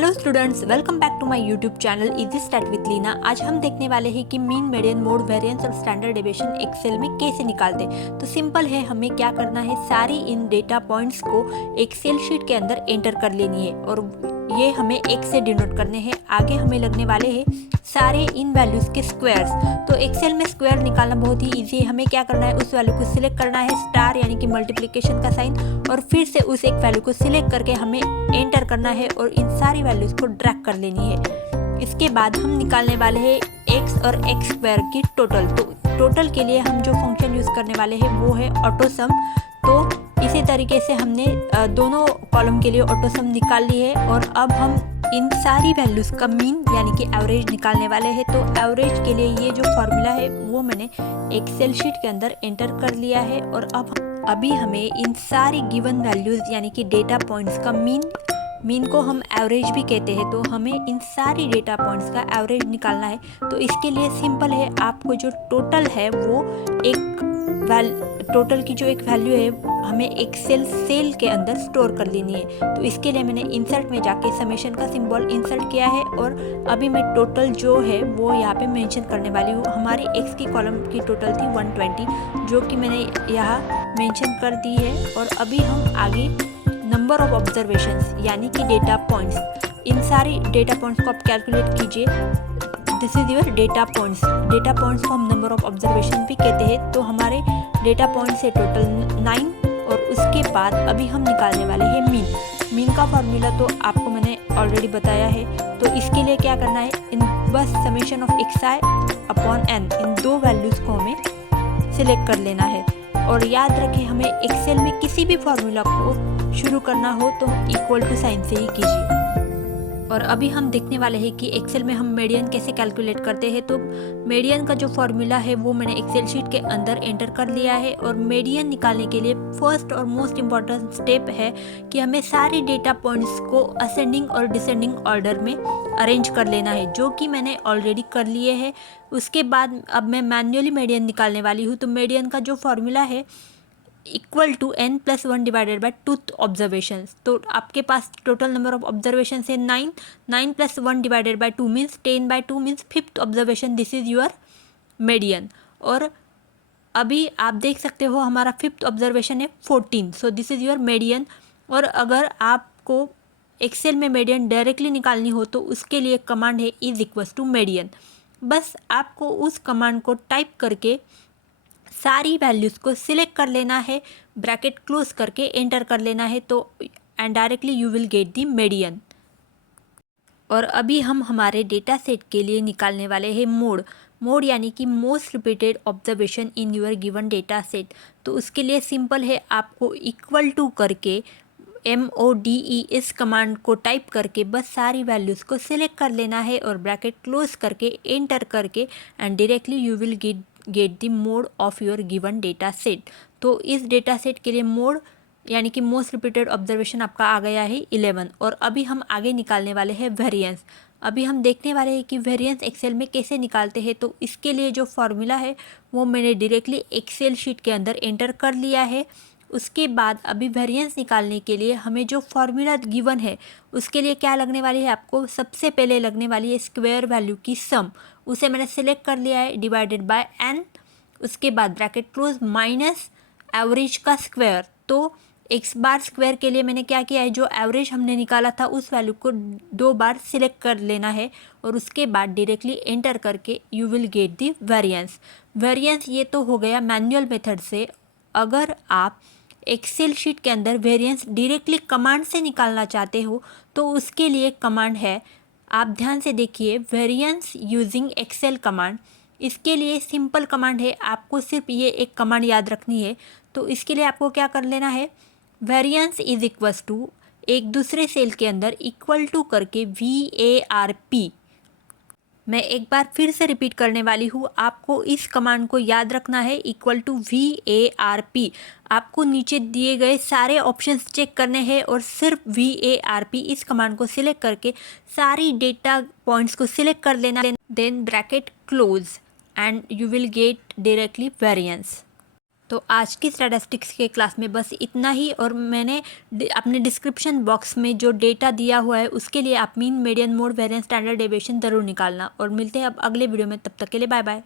Hello students, welcome back to my YouTube channel easy stat with Leena. आज हम देखने वाले हैं कि मीन, मीडियन, मोड, वेरिएंस और स्टैंडर्ड डेविएशन एक्सेल में कैसे निकालते हैं। तो सिंपल है, हमें क्या करना है, सारी इन डेटा पॉइंट्स को एक्सेल शीट के अंदर एंटर कर लेनी है और ये हमें एक से डिनोट करने हैं। आगे हमें लगने वाले हैं सारे इन वैल्यूज़ के स्क्वायर्स। तो एक्सेल में स्क्वायर निकालना बहुत ही ईजी है। हमें क्या करना है, उस वैल्यू को सिलेक्ट करना है, स्टार यानी कि मल्टीप्लिकेशन का साइन, और फिर से उस एक वैल्यू को सिलेक्ट करके हमें एंटर करना है और इन सारी वैल्यूज़ को ड्रैग कर लेनी है। इसके बाद हम निकालने वाले हैं एक्स और एक्स स्क्वायर की टोटल। तो टोटल के लिए हम जो फंक्शन यूज़ करने वाले हैं वो है ऑटोसम। तो इसी तरीके से हमने दोनों कॉलम के लिए ऑटोसम निकाल ली है और अब हम इन सारी वैल्यूज़ का मीन यानी कि एवरेज निकालने वाले हैं। तो एवरेज के लिए ये जो फॉर्मूला है वो मैंने एक्सेल शीट के अंदर एंटर कर लिया है और अभी हमें इन सारी गिवन वैल्यूज़ यानी कि डेटा पॉइंट्स का मीन को हम एवरेज भी कहते हैं, तो हमें इन सारी डेटा पॉइंट्स का एवरेज निकालना है। तो इसके लिए सिंपल है, आपको जो टोटल है वो टोटल की जो एक वैल्यू है हमें एक्सेल सेल के अंदर स्टोर कर लेनी है। तो इसके लिए मैंने इंसर्ट में जाके समेशन का सिंबल इंसर्ट किया है और अभी मैं टोटल जो है वो यहाँ पे मेंशन करने वाली हूँ। हमारी एक्स की कॉलम की टोटल थी 120, जो कि मैंने यहाँ मेंशन कर दी है। और अभी हम आगे नंबर ऑफ ऑब्जर्वेशंस यानी कि डेटा पॉइंट्स, इन सारी डेटा पॉइंट्स को आप कैलकुलेट कीजिए। This is your data points. Data points को हम नंबर ऑफ ऑब्जर्वेशन भी कहते हैं। तो हमारे डेटा पॉइंट्स है टोटल 9 और उसके बाद अभी हम निकालने वाले हैं मीन का फॉर्मूला तो आपको मैंने ऑलरेडी बताया है। तो इसके लिए क्या करना है, इन बस summation of x i upon n, इन दो वैल्यूज़ को हमें सिलेक्ट कर लेना है। और याद रखें, हमें एक्सेल में किसी भी फॉर्मूला को शुरू करना हो तो इक्वल टू साइन से ही कीजिए। और अभी हम देखने वाले हैं कि एक्सेल में हम मीडियन कैसे कैलकुलेट करते हैं। तो मीडियन का जो फॉर्मूला है वो मैंने एक्सेल शीट के अंदर एंटर कर लिया है। और मीडियन निकालने के लिए फर्स्ट और मोस्ट इम्पॉर्टेंट स्टेप है कि हमें सारे डेटा पॉइंट्स को असेंडिंग और डिसेंडिंग ऑर्डर में अरेंज कर लेना है, जो कि मैंने ऑलरेडी कर लिए हैं। उसके बाद अब मैं मैन्युअली मीडियन निकालने वाली हूँ। तो मीडियन का जो फॉर्मूला है equal to n+1 divided by twoth observations. तो आपके पास टोटल नंबर ऑफ ऑब्जर्वेशन है 9, 9+1 divided by 2 means 10/2 means fifth observation. This is your median. और अभी आप देख सकते हो हमारा फिफ्थ ऑब्जर्वेशन है 14, so this is your median. और अगर आपको एक्सेल में मीडियन डायरेक्टली निकालनी हो तो उसके लिए कमांड है इज इक्वल्स टू मीडियन। बस आपको उस कमांड को टाइप करके सारी वैल्यूज़ को सिलेक्ट कर लेना है, ब्रैकेट क्लोज करके एंटर कर लेना है, तो and directly you will get the median. और अभी हम हमारे डेटा सेट के लिए निकालने वाले हैं मोड यानी कि most repeated observation in your given data set. तो उसके लिए सिंपल है, आपको इक्वल टू करके MODE इस कमांड को टाइप करके बस सारी वैल्यूज़ को सिलेक्ट कर लेना है और ब्रैकेट क्लोज करके एंटर करके and directly you will get the mode of your given data set. तो इस डेटा सेट के लिए मोड यानी कि मोस्ट रिपीटेड ऑब्जर्वेशन आपका आ गया है 11। और अभी हम आगे निकालने वाले हैं वेरिएंस। अभी हम देखने वाले हैं कि वेरिएंस एक्सेल में कैसे निकालते हैं। तो इसके लिए जो फॉर्मूला है वो मैंने डायरेक्टली एक्सेल शीट के अंदर एंटर कर लिया है। उसके बाद अभी वेरिएंस निकालने के लिए हमें जो फॉर्मूला गिवन है उसके लिए क्या लगने वाली है, आपको सबसे पहले लगने वाली है स्क्वायर वैल्यू की सम। उसे मैंने सेलेक्ट कर लिया है, डिवाइडेड बाय n, उसके बाद ब्रैकेट क्लोज माइनस एवरेज का स्क्वायर। तो एक्स बार स्क्वायर के लिए मैंने क्या किया है, जो एवरेज हमने निकाला था उस वैल्यू को 2 बार सिलेक्ट कर लेना है और उसके बाद डायरेक्टली एंटर करके you will get the variance. ये तो हो गया मैनुअल मेथड से। अगर आप एक्सेल शीट के अंदर वेरिएंस डायरेक्टली कमांड से निकालना चाहते हो तो उसके लिए कमांड है, आप ध्यान से देखिए, वेरिएंस यूजिंग एक्सेल कमांड। इसके लिए सिंपल कमांड है, आपको सिर्फ ये एक कमांड याद रखनी है। तो इसके लिए आपको क्या कर लेना है, वेरिएंस इज इक्वल्स टू एक दूसरे सेल के अंदर इक्वल टू करके VARP। मैं एक बार फिर से रिपीट करने वाली हूँ, आपको इस कमांड को याद रखना है, इक्वल टू VARP। आपको नीचे दिए गए सारे ऑप्शंस चेक करने हैं और सिर्फ VARP इस कमांड को सिलेक्ट करके सारी डेटा पॉइंट्स को सिलेक्ट कर लेना, then bracket close and you will get directly variance. तो आज की स्टैटिस्टिक्स के क्लास में बस इतना ही, और मैंने अपने डिस्क्रिप्शन बॉक्स में जो डेटा दिया हुआ है उसके लिए आप mean, median, mode, variance, standard deviation ज़रूर निकालना। और मिलते हैं अब अगले वीडियो में, तब तक के लिए बाय बाय।